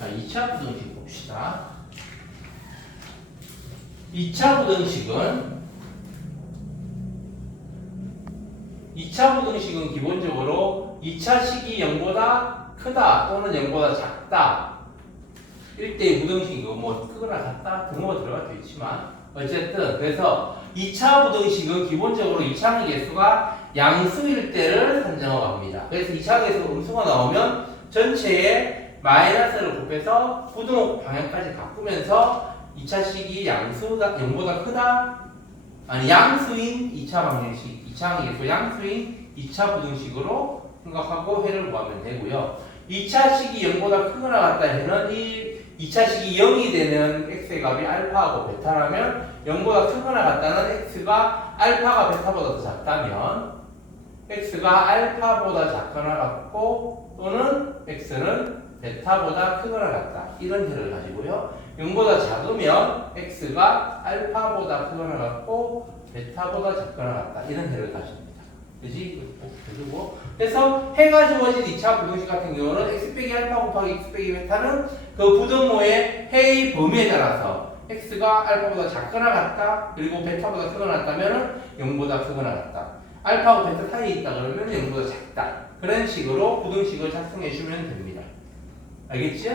자, 2차 부등식 봅시다. 2차 부등식은 기본적으로 2차 식이 0보다 크다 또는 0보다 작다. 1대2 부등식이고 뭐 크거나 같다 등호가 들어갈 수 있지만 어쨌든 그래서 2차 부등식은 기본적으로 2차항의 개수가 양수일 때를 산정하고 합니다. 그래서 2차항 개수가 음수가 나오면 전체에 마이너스를 곱해서 부등호 방향까지 바꾸면서 2차 식이 양수다 0보다 크다 아니 양수인 2차 방정식 2차항의 개수 양수인 2차 부등식으로 생각하고 해를 구하면 되고요. 2차 식이 0보다 크거나 같다 해는 이 2차 식이 0이 되는 x의 값이 알파하고 베타라면 0보다 크거나 같다는 x가 알파가 베타보다 더 작다면 x가 알파보다 작거나 같고 또는 x는 베타보다 크거나 같다. 이런 해를 가지고요. 0보다 작으면 x가 알파보다 크거나 같고 베타보다 작거나 같다. 이런 해를 가집니다. 그지? 그리고 그래서 해가 주어진 2차 부등식 같은 경우는 x 빼기 알파 곱하기 x 빼기 베타는 그 부등호의 해의 범위에 따라서 x가 알파보다 작거나 같다. 그리고 베타보다 크거나 같다면 0보다 크거나 같다. 알파하고 베타 사이에 있다 그러면 0보다 작다. 그런 식으로 부등식을 작성해 주면 됩니다. 알겠죠?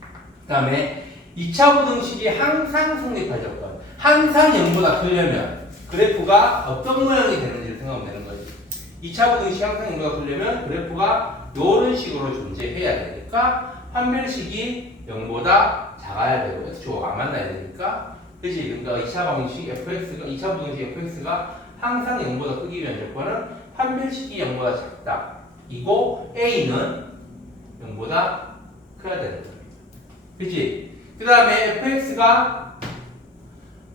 그 다음에 2차 부등식이 항상 성립할 조건. 항상 0보다 크려면 그래프가 어떤 모양이 되는지를 생각하면 되는 거죠. 2차 부등식이 항상 0보다 크려면 그래프가 이런 식으로 존재해야 되니까 판별식이 0보다 작아야 되고 x축하고 안 만나야 되니까 그치? 그러니까 2차 방식 fx가 2차 부등식 fx가 항상 0보다 크기 위한 조건은 판별식이 0보다 작다. 이고 a는 0보다 커야 되는 겁니다. 그치? 그 다음에 fx가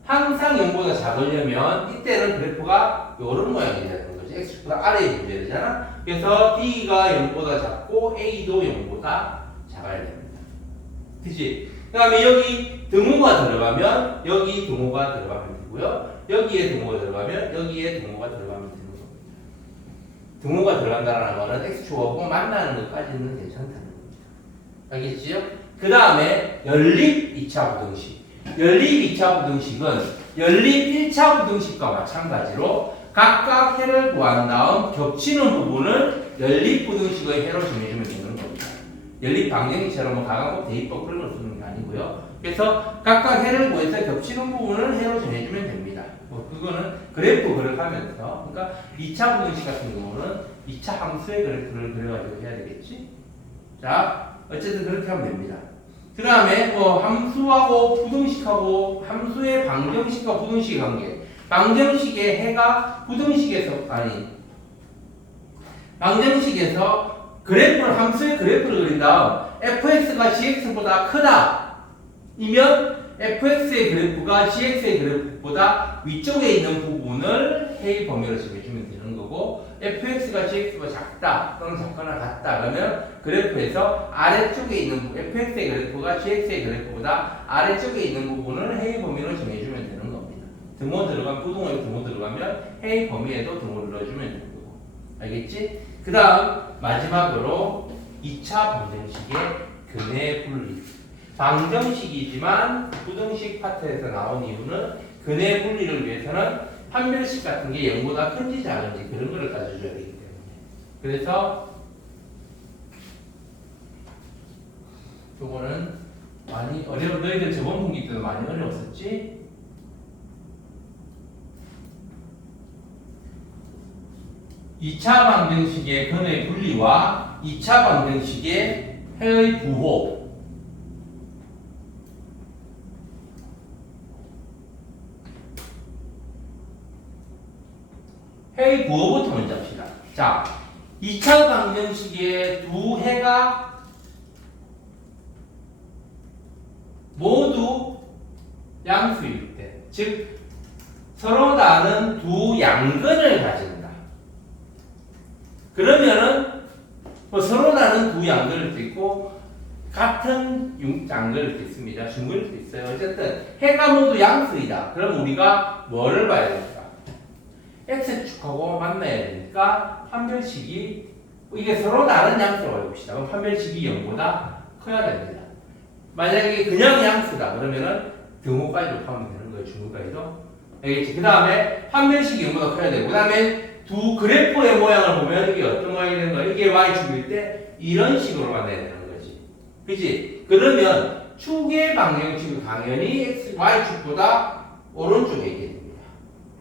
항상 0보다 작으려면 이때는 그래프가 이런 모양이 되는 거지. x축보다 아래에 존재해야 되잖아. 그래서 d가 0보다 작고 a도 0보다 작아야 됩니다. 그치? 그 다음에 여기 등호가 들어가면 여기 등호가 들어가면 되고요. 여기에 등호가 들어가면 여기에 등호가 들어가면 되는 겁니다. 등호가 들어간다는 거는 x축하고 만나는 것까지는 괜찮다는 겁니다. 알겠지요? 그 다음에 연립 2차 부등식. 연립 2차 부등식은 연립 1차 부등식과 마찬가지로 각각 해를 구한 다음 겹치는 부분을 연립 부등식의 해로 정해주면 되는 겁니다. 연립 방정식처럼 뭐 가강법, 대입법 그런 걸 쓰는 게 아니고요. 그래서 각각 해를 구해서 겹치는 부분을 해로 정해주면 됩니다. 뭐 그거는 그래프 그려가면서 그러니까 2차 부등식 같은 경우는 2차 함수의 그래프를 그려가지고 해야 되겠지. 자, 어쨌든 그렇게 하면 됩니다. 그 다음에 뭐 함수하고 부등식하고 함수의 방정식과 부등식의 관계. 방정식의 해가 부등식에서 아니 방정식에서 그래프를 함수의 그래프를 그린 다음 fx가 gx보다 크다 이면 fx의 그래프가 gx의 그래프보다 위쪽에 있는 부분을 해의 범위로 정해주면 되는 거고 fx가 gx보다 작다 또는 작거나 같다 그러면 그래프에서 아래쪽에 있는 fx의 그래프가 gx의 그래프보다 아래쪽에 있는 부분을 해의 범위로 정해주면 되는 겁니다. 등호 들어가면 부등호에 등호 들어가면 해의 범위에도 등호를 넣어주면 되는 거고 알겠지? 그 다음 마지막으로 2차 방정식의 근해 분리. 방정식이지만 부등식 파트에서 나온 이유는 근해 분리를 위해서는 판별식 같은 게 0보다 큰지 작은지 그런 거를 따져줘야 되기 때문에. 그래서 요거는 많이 너희들 저번 분기 때도 많이 어려웠었지? (2차) 방정식의 근해 분리와 2차 방정식의 해의 부호. 해의 부호부터 먼저 합시다. 자, 2차 방정식의 두 해가 모두 양수일 때, 즉 서로 다른 두 양근을 가진다. 그러면은 뭐 서로 다른 두 양근일 수 있고 같은 양근일 수 있습니다. 중근일 수 있어요. 어쨌든 해가 모두 양수이다. 그럼 우리가 뭐를 봐야 될까? x축하고 만나야 되니까 판별식이 이게 서로 다른 양수라고 해봅시다. 그럼 판별식이 0보다 커야 됩니다. 만약에 그냥 양수다 그러면은 등호까지 곱하면 되는 거예요. 중호까지도. 알겠지? 그 다음에 판별식이 0보다 커야 되고 그 다음에 두 그래프의 모양을 보면 이게 어떤 모양이 되는 거야? 이게 y축일 때 이런 식으로 만나야 되는 거지. 그치? 그러면 축의 방정식은 당연히 y축보다 오른쪽에 있게 됩니다.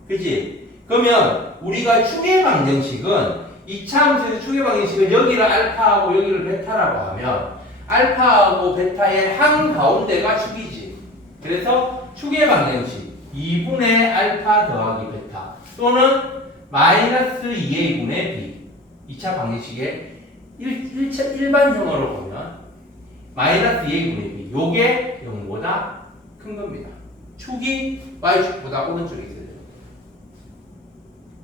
그치? 그러면 우리가 축의 방정식은 이차 함수에서 축의 방정식은 여기를 알파하고 여기를 베타라고 하면 알파하고 베타의 한가운데가 축이지. 그래서 축의 방정식 2분의 알파 더하기 베타 또는 마이너스 2a 분의 b 2차 방정식의 일반형으로 보면 마이너스 2a 분의 b 요게 0보다 큰 겁니다. 축이 y축보다 오른쪽에 있어야 돼요.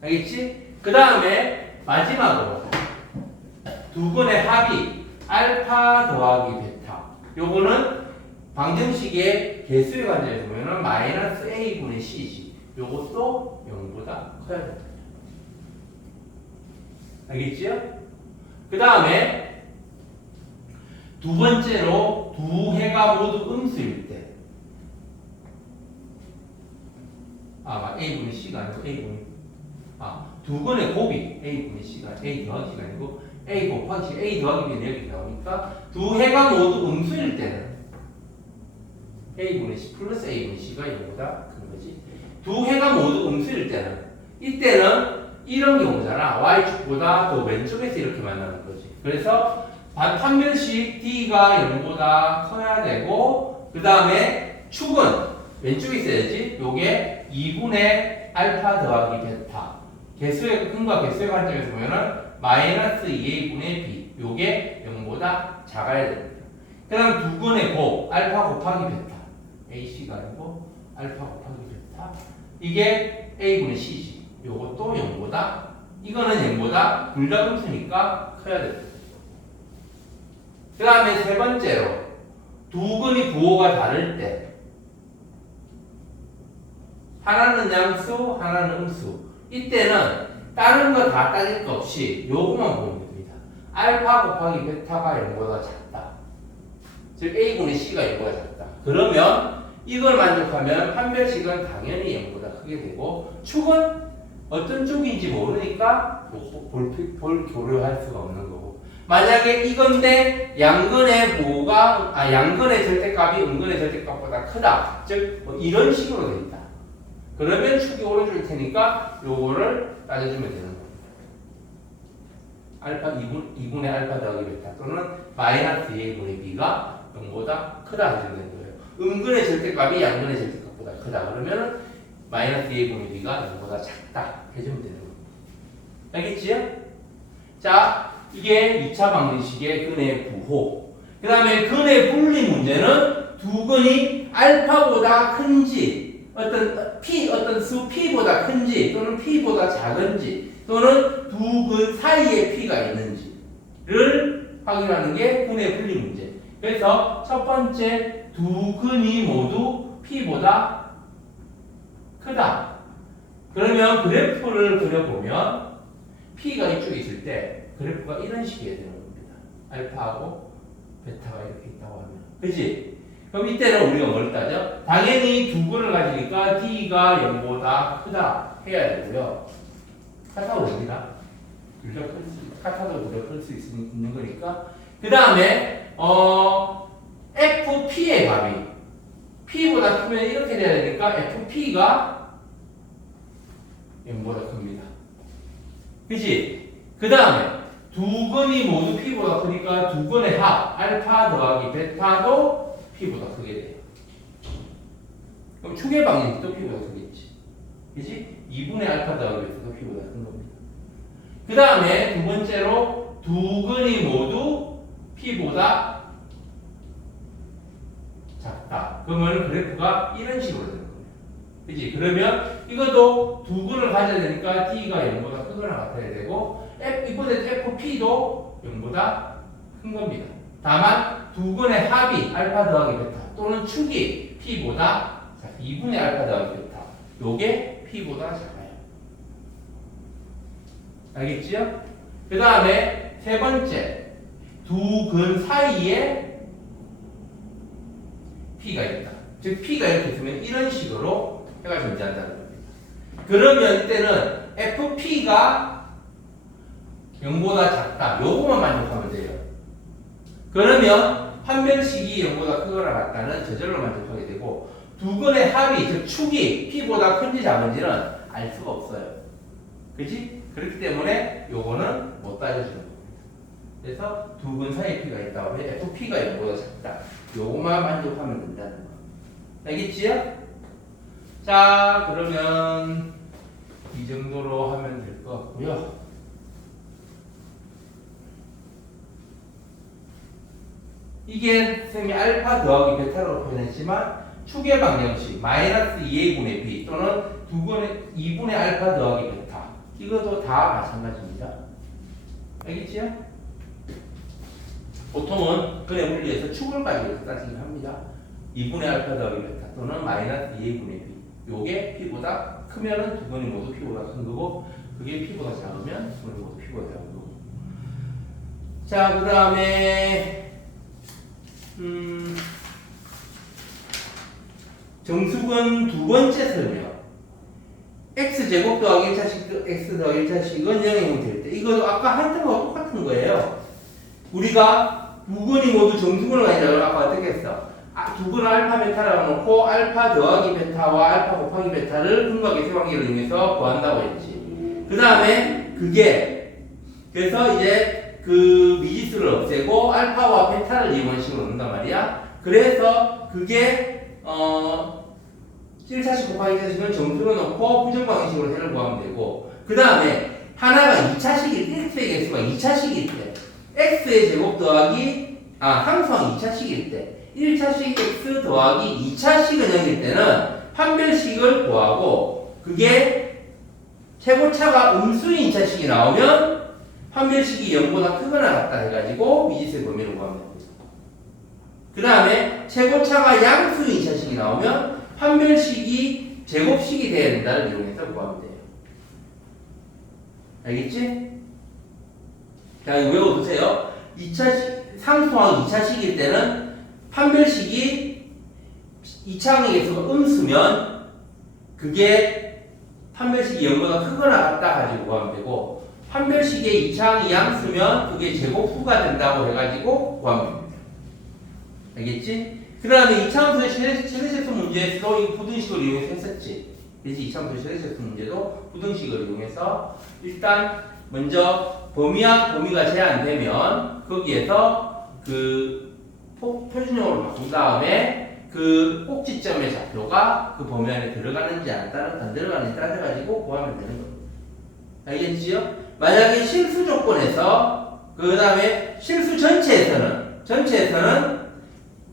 알겠지? 그 다음에 마지막으로 두 건의 합이 알파 더하기 베타 요거는 방정식의 개수의 관점에서 보면 마이너스 a분의 c지. 요것도 0보다 커야 됩니다. 알겠지요? 그 다음에 두 번째로 두 해가 모두 음수일 때 a분의 c가 아니고 두 건의 곱이 a분의 c가 a 더하기 c가 아니고 a 곱하기 c a 더하기 b는 여기 나오니까 두 해가 모두 음수일 때는 a분의 c 플러스 a분의 c가 0보다 큰 거지. 두 해가 모두 음수일 때는 이때는 이런 경우잖아. y축보다 더 왼쪽에서 이렇게 만나는 거지. 그래서 판별식 d가 0보다 커야 되고 그 다음에 축은 왼쪽에 있어야지. 요게 2분의 알파 더하기 베타 개수의 근과 개수의 관점에서 보면은 마이너스 2a분의 b 요게 0보다 작아야 됩니다. 그 다음 두 건의 곱 알파 곱하기 베타 ac가 아니고 알파 곱하기 베타 이게 a분의 c지. 요것도 0보다 이거는 0보다 둘 다 음수니까 커야 됩니다. 그 다음에 세 번째로 두 근이 부호가 다를 때 하나는 양수 하나는 음수 이때는 다른 거 다 따질 거 없이 요거만 보면 됩니다. 알파 곱하기 베타가 0보다 작다. 즉 a분의 c가 0보다 작다. 그러면 이걸 만족하면 판별식은 당연히 0보다 크게 되고 축은 어떤 쪽인지 모르니까 볼 교류할 수가 없는 거고 만약에 이건데 양근의 부호가 양근의 절대값이 음근의 절대값보다 크다 즉 이런 식으로 돼 있다 그러면 축이 오른쪽일 테니까 요거를 따져주면 되는 겁니다. 알파 2분의 알파 더하기 베타 또는 마이너스 2a분의 b가 0보다 크다 해주면 되는 거예요. 음근의 절대값이 양근의 절대값보다 크다 그러면 마이너스 2a분의 b가 0보다 작다 해주면 되는 겁니다. 알겠지요? 자, 이게 2차 방정식의 근의 부호. 그 다음에 근의 분리 문제는 두 근이 알파보다 큰지, 어떤 수 p보다 큰지, 또는 p보다 작은지, 또는 두 근 사이에 p가 있는지를 확인하는 게 근의 분리 문제. 그래서 첫 번째 두 근이 모두 p보다 크다. 그러면 그래프를 그려보면 P가 이쪽에 있을 때 그래프가 이런 식이어야 되는 겁니다. 알파하고 베타가 이렇게 있다고 하면. 그치? 그럼 이때는 우리가 뭘 따져? 당연히 두 근을 가지니까 D가 0보다 크다 해야 되고요. 카타도 됩니다. 카타도 우리가 풀 수 있는 거니까. 그 다음에 FP의 값이 P보다 크면 이렇게 돼야 되니까 FP가 0보다 큽니다. 그치? 그 다음에 두 근이 모두 P보다 크니까 두 근의 합 알파 더하기 베타도 P보다 크게 돼요. 그럼 축의 방정식도 P보다 크겠지. 그치? 2분의 알파 더하기 베타도 P보다 큰 겁니다. 그 다음에 두 번째로 두 근이 모두 P보다 작다. 그러면 그래프가 이런 식으로 되는 거예요. 그치? 그러면 이것도 두 근을 가져야 되니까 D가 0보다 크거나 같아야 되고 이번에 FP도 0보다 큰 겁니다. 다만 두 근의 합이 알파 더하기 베타 또는 축이 P보다 2분의 알파 더하기 베타 요게 P보다 작아요. 알겠지요? 그 다음에 세 번째 두 근 사이에 P가 있다. 즉 P가 이렇게 있으면 이런 식으로 해가 존재한다는 겁니다. 그러면 이때는 FP가 0보다 작다. 요거만 만족하면 돼요. 그러면 판별식이 0보다 크거나 같다는 저절로 만족하게 되고 두 근의 합이 즉 축이 P보다 큰지 작은지는 알 수가 없어요. 그지? 그렇기 때문에 요거는 못 따져주는 겁니다. 그래서 두 근 사이에 P가 있다고 해 FP가 0보다 작다. 요거만 만족하면 된다는 거. 알겠지요? 자, 그러면 이 정도로 하면 될 것 같고요. 이게 쌤이 알파 더하기 베타로 표현했지만 축의 방정식 마이너스 2의 분의 b 또는 2분의 알파 더하기 베타 이것도 다 마찬가지입니다. 알겠지요? 보통은 근의 물리에서 축을 가지고 따지긴 합니다. 2분의 알파 더하기 베타 또는 마이너스 2의 분의 b 요게 p보다 크면은 두 근이 모두 p보다 큰 거고 그게 p보다 작으면 두 근이 모두 p보다 작은 거고. 자, 그 다음에 정수근 두 번째 설명. x제곱 더하기 1차식 x 더하기 1차식은 0이면 될 때 이거 아까 했던 거와 똑같은 거예요. 우리가 두 근이 모두 정수근을 가진다고 아까 어떻게 했어? 두 근을 알파 베타라고 놓고 알파 더하기 베타와 알파 곱하기 베타를 근각의 세 관계를 이용해서 구한다고 했지. 그 다음에 그게 그래서 이제 그 미지수를 없애고 알파와 베타를 이용한 식으로 넣는단 말이야. 그래서 그게 1차식 곱하기 2차식은 정수로 넣고 부정방식으로 해를 구하면 되고 그 다음에 하나가 2차식일 때 x의 개수가 2차식일 때 x의 제곱 더하기 함수항 2차식일 때 1차식 x 더하기 2차식은 0일 때는 판별식을 구하고 그게 최고차가 음수인 2차식이 나오면 판별식이 0보다 크거나 같다 해가지고 미지수의 범위를 구하면 됩니다. 그 다음에 최고차가 양수인 2차식이 나오면 판별식이 제곱식이 돼야 된다를 이용해서 구하면 돼요. 알겠지? 자, 이거 외워두세요. 2차식, 상수항 2차식일 때는 판별식이 2차항의 개수가 음수면 그게 판별식이 0보다 크거나 같다 가지고 구하면 되고 판별식의 2차항이 양수면 그게 제곱수가 된다고 해가지고 구하면 됩니다. 알겠지? 그 다음에 2차함수의 최대sek수 문제에서도 이 부등식을 이용해서 했었지. 그래서 2차함수의 최대sek수 문제도 부등식을 이용해서 일단 먼저 범위가 제한되면 거기에서 그 표준형으로 바꾼 다음에 그 꼭지점의 좌표가 그 범위 안에 들어가는지 안 들어가는지 따져가지고 구하면 되는 겁니다. 알겠지요? 만약에 실수 조건에서 그 다음에 실수 전체에서는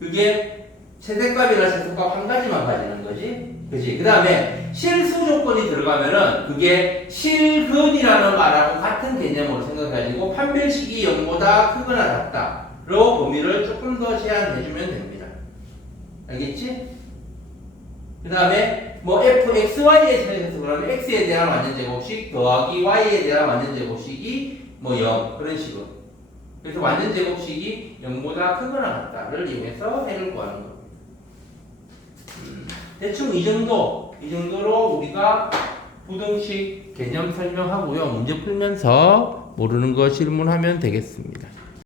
그게 최대값이나 최소값 한 가지만 가지는 거지. 그지? 그 다음에 실수 조건이 들어가면은 그게 실근이라는 말하고 같은 개념으로 생각해가지고 판별식이 0보다 크거나 같다로 범위를 조금 더 제한해주면 됩니다. 알겠지? 그 다음에 뭐 fxy에 대해서 그러면 x에 대한 완전 제곱식 더하기 y에 대한 완전 제곱식이 뭐 0 그런 식으로. 그래서 완전 제곱식이 0보다 크거나 같다를 이용해서 해를 구하는 겁니다. 대충 이 정도로 우리가 부등식 개념 설명하고요. 문제 풀면서 모르는 거 질문하면 되겠습니다.